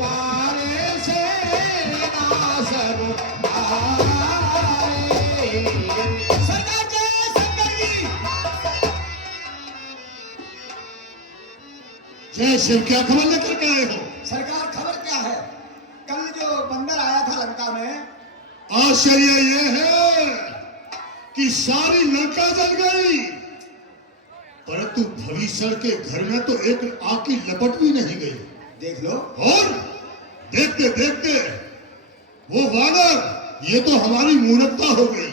तुम्हारे से ना सब आए। सरकार जय शंकर की जय शिव। क्या खबर लेकर के आए हो? सरकार खबर क्या है, कल जो बंदर आया था लंका में, आश्चर्य ये है कि सारी लंका जल गई, परंतु भविष्य के घर में तो एक आग की लपट भी नहीं गई। देख लो। और देखते देखते वो वानर, ये तो हमारी मूर्खता हो गई।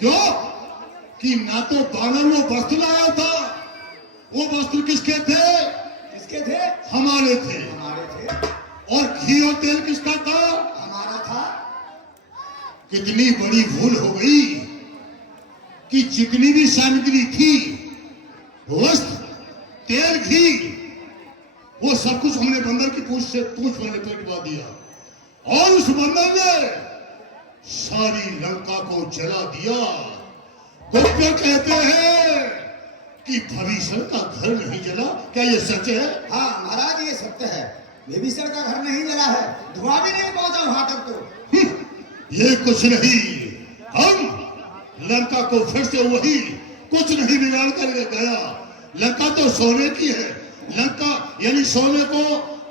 क्यों कि ना तो वानर वो वस्त्र लाया था, वो वस्त्र किसके थे? किसके थे? हमारे थे। हमारे थे। और घी और तेल किसका था? हमारा था। कितनी बड़ी भूल हो गई कि जितनी भी सामग्री थी, वस्त्र, तेल, घी, वो सब कुछ हमने बंदर की पूंछ में लटकवा दिया और उस बंदर ने सारी लंका को जला दिया। गुप्त कहते हैं कि भविष्य का घर नहीं जला। क्या ये सच है? हाँ महाराज, ये सत्य है। विभीषण का घर नहीं जला है, धुआं भी नहीं पहुंचा वहां तक तो। ये कुछ नहीं, हम लंका को फिर से वही कुछ नहीं बिगाड़ कर गया। लंका तो सोने की है। लंका यानी सोने को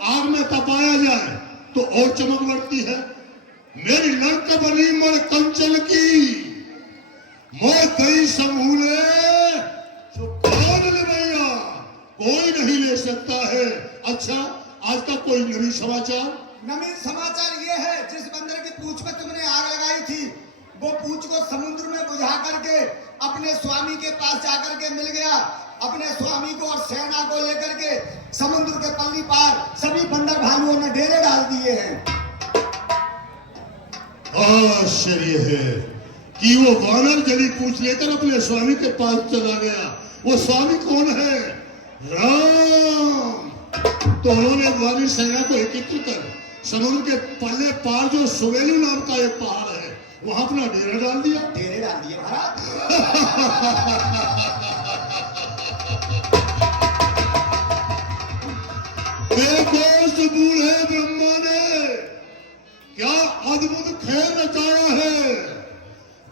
आग में तपाया जाए तो और चमक बढ़ती है। मेरी लंका बनी मन कंचन की, मोह दई समूले जो कौन ले भैया, कोई नहीं ले सकता है। अच्छा, आज का कोई नवीन समाचार? नवीन समाचार ये है, जिस बंदर की पूंछ में तुमने आग लगाई थी, वो पूंछ को समुद्र में बुझा करके अपने स्वामी के पास जाकर के मिल गया। अपने स्वामी को और सेना को लेकर के समुद्र के पल्ली पार सभी बंदर भालुओं ने डेरे डाल दिए हैं। आश्चर्य है कि वो वानर जड़ी पूछ लेकर अपने स्वामी के पास चला गया। वो स्वामी कौन है? राम। तो उन्होंने वानर सेना को एकत्र कर समुद्र के पल्ले पार जो सुवेलू नाम का एक पहाड़ है, वहां अपना डेरा डाल दिया। डेरे डाल दिए महाराज। दोस्त बूढ़े ब्रह्मा ने क्या अद्भुत खेल रचाया है।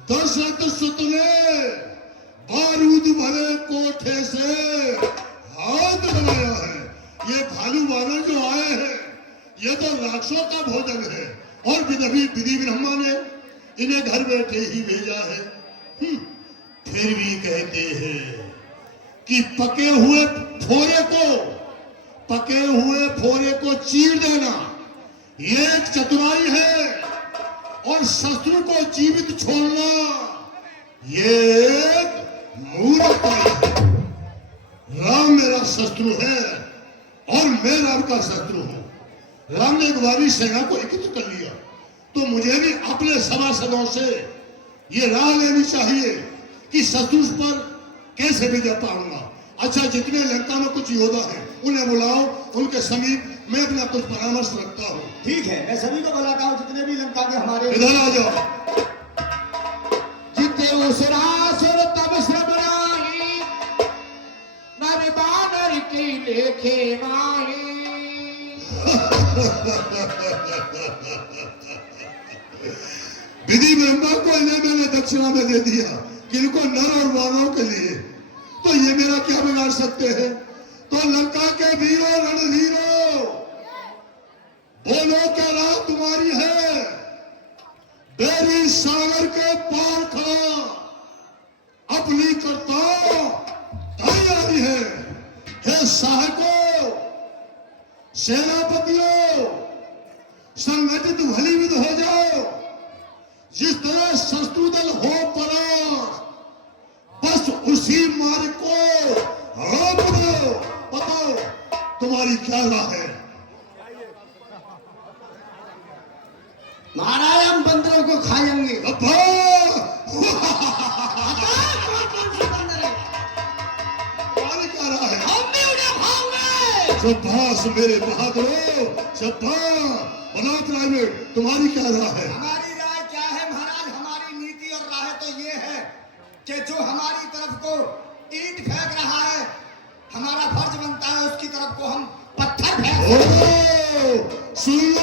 दशरथ सुत ने बारूद भरे कोठे से हाथ बनाया है। ये भालू वानर जो आए हैं, ये तो राक्षसों का भोजन है और विधि ब्रह्मा ने इन्हें घर बैठे ही भेजा है। फिर भी कहते हैं कि पके हुए फोरे को चीर देना ये एक चतुराई है, और शत्रु को जीवित छोड़ना ये एक मूर्खता है। राम मेरा शत्रु है और मैं राम का शत्रु हूं। राम ने एक बारी सेना को एकत्र कर लिया, तो मुझे भी अपने सभासदों से ये राह लेनी चाहिए कि शत्रु पर कैसे विजय पाऊंगा। अच्छा, जितने लंका में कुछ योद्धा हैं उन्हें बुलाओ, उनके समीप मैं अपना कुछ परामर्श रखता हूँ। ठीक है, मैं सभी को बुलाता हूँ, जितने भी लंका के हमारे। इधर आ जाओ। जिते उसरासुर तब श्रवणाई, नर बानर की लेखे माही। विधि ब्रह्मा को इन्हें मैंने दक्षिणा में दे दिया, किनको नर और वानरों के लिए, तो ये मेरा क्या बिगाड़ सकते हैं? तो लंका के वीरों रणधीरों, बोलो क्या राह तुम्हारी है? बेरी सागर के पार खड़ा अपनी करता तैयारी है। हे सहायकों, सेनापतियों, संगठित भलीविद हो जाओ। जिस तरह शत्रु दल हो परास्त, बस उसी मार्ग को रोक दो। बताओ तुम्हारी क्या राह है? महाराज, हम बंदरों को खाएंगे। तुम्हारी क्या राह है? हम भी उन्हें खाएंगे। शाबाश मेरे बहादुरों, शाबाश। अनाथ राय में तुम्हारी क्या राह है? हमारी राय क्या है महाराज? हमारी नीति और राय तो ये है कि जो हमारी तरफ को ईंट फेंक रहा है, हमारा फर्ज बनता है उसकी तरफ को हम पत्थर फेंक। सुन लो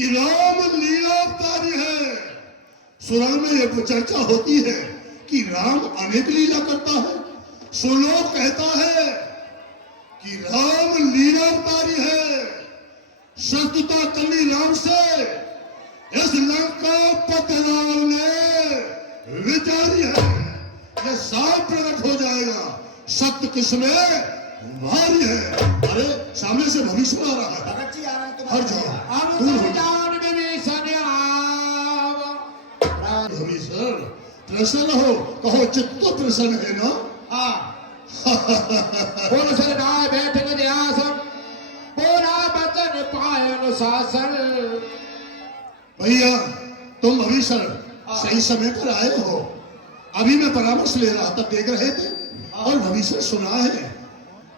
कि राम लीला अवतारी है। सुराण में यह चर्चा होती है कि राम अनेक लीला करता है। सुलोक कहता है कि राम लीला अवतारी है। शत्रुता कली राम से इस लंका पत राम ने विचारी है। यह साफ प्रकट हो जाएगा सत्य किसमें भारी है। अरे सामने से भविष्य आ रहा है। भगत जी आ रहे हैं हर तुम्हारे जाओ यहाँ। दूर हो जाओ। भविष्य प्रसन्न हो, कहो चित्त तो प्रसन्न है ना। हाँ बोल सरनाय बैठन ध्यासन बोला बचन पाय अनुशासन। भैया तुम भविष्य सही समय पर आए हो। अभी मैं परामर्श ले रहा था, देख रहे थे और भविष्य सुना है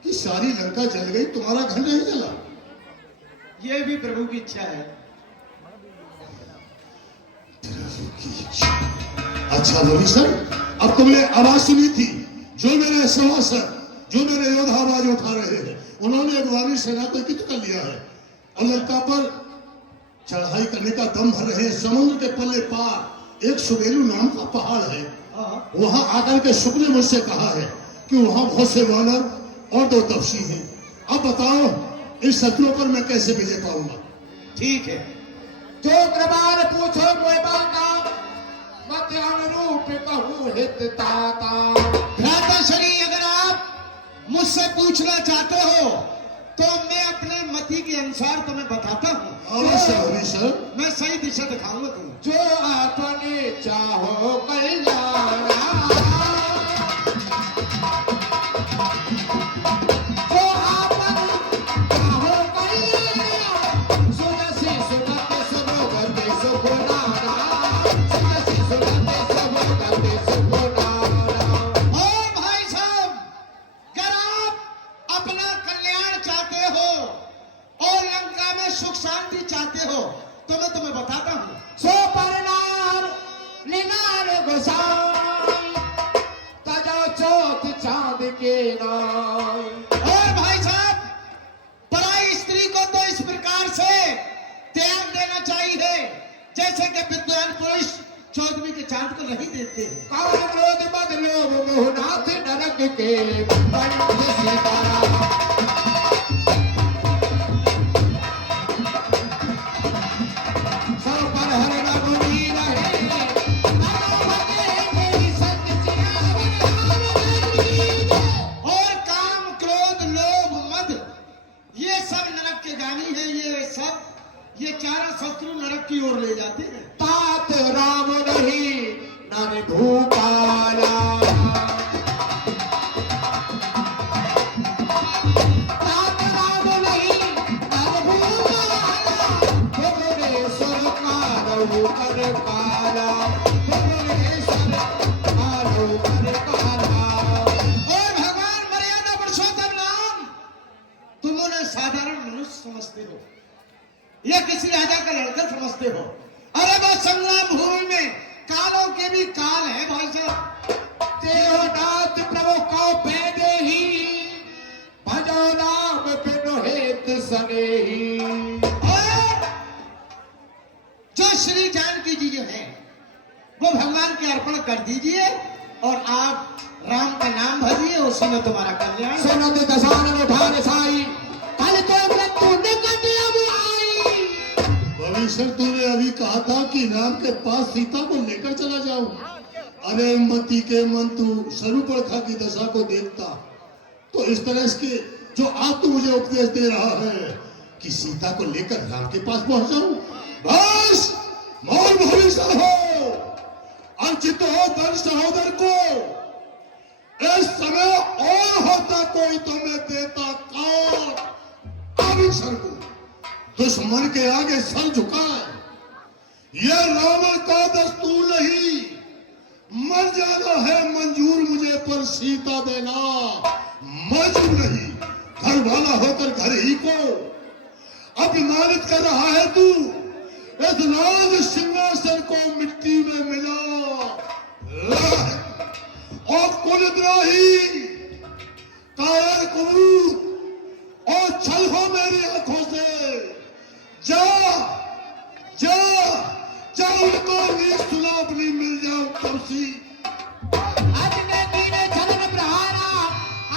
कि सारी लंका जल गई, तुम्हारा घर नहीं जला। ये भी प्रभु की इच्छा है। अच्छा भविष्य, अब तुमने आवाज सुनी थी, जो मेरे सभासद, जो मेरे योद्धा आवाज उठा रहे हैं, उन्होंने एक वाली सेना को एकत्रित कर लिया है और लंका पर चढ़ाई करने का दम भर रहे हैं। समुद्र के पल्ले पार एक सुबेलू नाम का पहाड़ है। वहां आकर के शुभ ने मुझसे कहा है कि वहां बहुत से वानर और 2 तपसी हैं। अब बताओ इस शत्रुओं पर मैं कैसे विजय पाऊंगा। ठीक है, जो कृपाल पूछो कोई बाता मत अनुरूप कहूँ हित ताता। भ्राताश्री अगर आप मुझसे पूछना चाहते हो तो मैं अपने मति के अनुसार तुम्हें बताता हूँ। अवश्य भविष्य, मैं सही दिशा दिखाऊंगा तुम्हें। जो अपने चाहो कल्याणा जो आपन चाहो कल्याणा सुनसी सुनते सुनोगते सुगुणाना सुनसी सुनते सुनोगते सुगुणाना। और भाई साहब, अगर आप अपना कल्याण चाहते हो और लंका में सुख शांति चाहते हो तो मैं तुम्हें बताता हूँ। सो परनार निनार गोसाई तजो चौथ चांद के नाम। और भाई साहब, पराई स्त्री को तो इस प्रकार से त्याग देना चाहिए जैसे कि विद्वान पुरुष 14वीं के चांद को नहीं देते हैं। काल क्रोध मद लोभ मोह नाथ नरक के पंथ सीताराम। सब पर हर रघुवीर है मनोमते मेरी सत्य सियावर रामवीर। और काम क्रोध लोभ मद ये सब नरक के गानी है। ये चारों शत्रु नरक की ओर ले जाते हैं। तात राम नहीं नर भूपाला। तात राम नहीं नर भूपाला। भुवनेश्वर कालो कर काला भुवनेश्वर कालो कर काला। और भगवान मर्यादा पुरुषोत्तम राम तुम उन्हें साधारण मनुष्य समझते हो या किसी राजा का लड़का समझते हो। अरे वो संग्राम भूमि में कालों के भी काल है भाई साहब। देवनाथ प्रभु को पैदे ही भजो नाम बिनु हेत सने ही। और जो श्री जानकी जी जो है वो भगवान के अर्पण कर दीजिए और आप राम का नाम भजिए, उसी में तुम्हारा कल्याण। सुनत दशानन उठान साई कल तो मृत्यु निकट अब आई। भविष्य तूने अभी कहा था कि राम के पास सीता को लेकर चला जाऊं। अरे मति के मन तू स्वरूपरेखा की दशा को देखता तो इस तरह के जो आज तू मुझे उपदेश दे रहा है कि सीता को लेकर राम के पास पहुंच जाऊं। बस मौन भविष्य हो, अंचित हो धन सहोदर को। इस समय और होता कोई तो मैं देता कौन आविष्य को। दुश्मन के आगे सर झुकाए यह रावण का दस्तूर नहीं। मर जाना है मंजूर मुझे पर सीता देना मंजूर नहीं। घर वाला होकर घर ही को अपमानित कर रहा है तू। इस राज सिंहासन को मिट्टी में मिला और कुलद्रोही कायर कुरूप और छल हो मेरी आंखों से। जा भविष्य अजने कीने छलन प्रहारा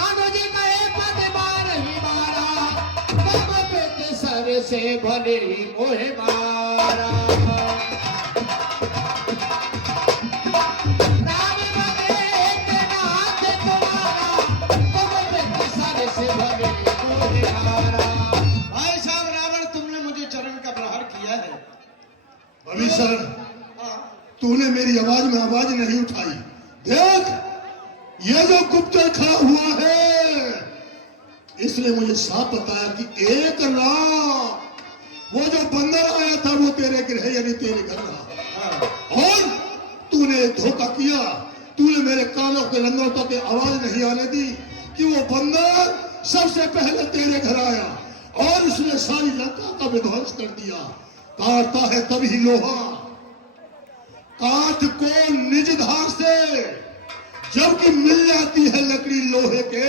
आनो जी का एक पद मार ही मारा तब पे सर से भले ही मोहे मारा राम बने के नाथ तुम्हारा तब पे सर से भले ही मोहे मारा। भाई साहब रावण, तुमने मुझे चरण का प्रहार किया है। भविष्य हाँ, तूने मेरी आवाज में आवाज नहीं उठाई। देख, ये जो गुप्तचर खड़ा हुआ है, इसलिए मुझे साफ बताया कि एक रात वो जो बंदर आया था वो तेरे गृह यानी तेरे घर रहा, और तूने धोखा किया। तूने मेरे कानों के रंगों तक आवाज नहीं आने दी कि वो बंदर सबसे पहले तेरे घर आया और उसने सारी लंका का विध्वंस कर दिया। काटता है तभी लोहा, काठ को निज धार से, जबकि मिल जाती है लकड़ी लोहे के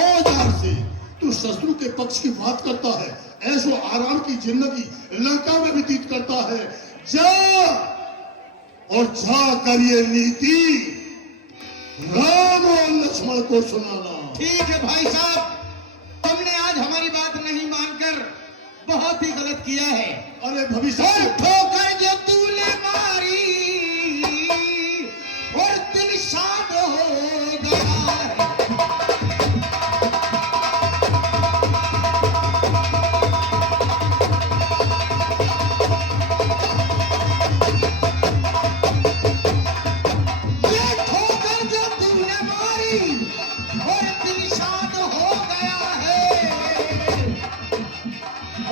औजार से। तू शत्रु के पक्ष की बात करता है, ऐसो आराम की जिंदगी लंका में व्यतीत करता है। जा और जाकर ये नीति राम और लक्ष्मण को सुनाना। ठीक है भाई साहब, तुमने आज हमारी बात नहीं मानकर बहुत ही गलत किया है। अरे भविष्य और ठोकर जो तूने मारी और दिल शाद हो गया। ये ठोकर जो तूने मारी और दिल शाद हो गया है,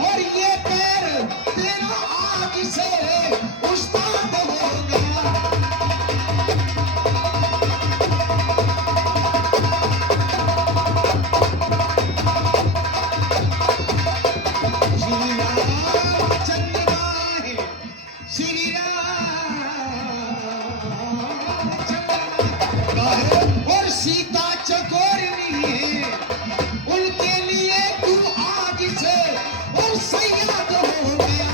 और ये पैर तेरा आज से उस्ताद हो गया। श्री राम चंद्रमा है, श्री राम चंद्रमा है, और सीता चकोरनी है, उनके लिए तू आज से और सैयद हो गया।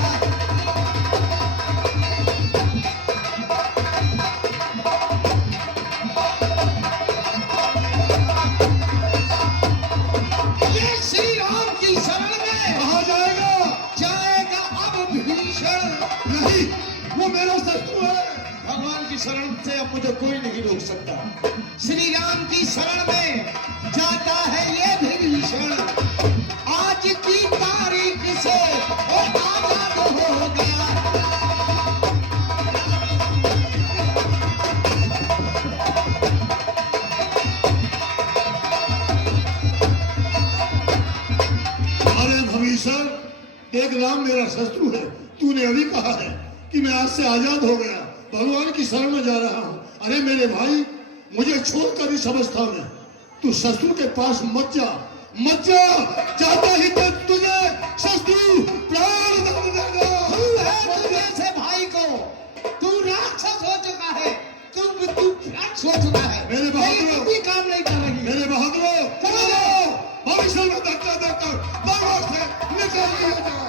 ये श्री राम की शरण में कहाँ जाएगा? जाएगा अब भीषण। नहीं, वो मेरा शत्रु है। भगवान की शरण से अब मुझे कोई नहीं रोक सकता। श्री राम की शरण में जाता है ये विभीषण, आज की तारीख से वो आजाद हो गया। अरे भविष्य, एक राम मेरा शत्रु है। तूने अभी कहा है कि मैं आज से आजाद हो गया, भगवान की शरण में जा रहा हूँ। अरे मेरे भाई, मुझे छोड़कर इस अवस्था में तू शत्रु के पास मत जा, मत जा। जाता ही तो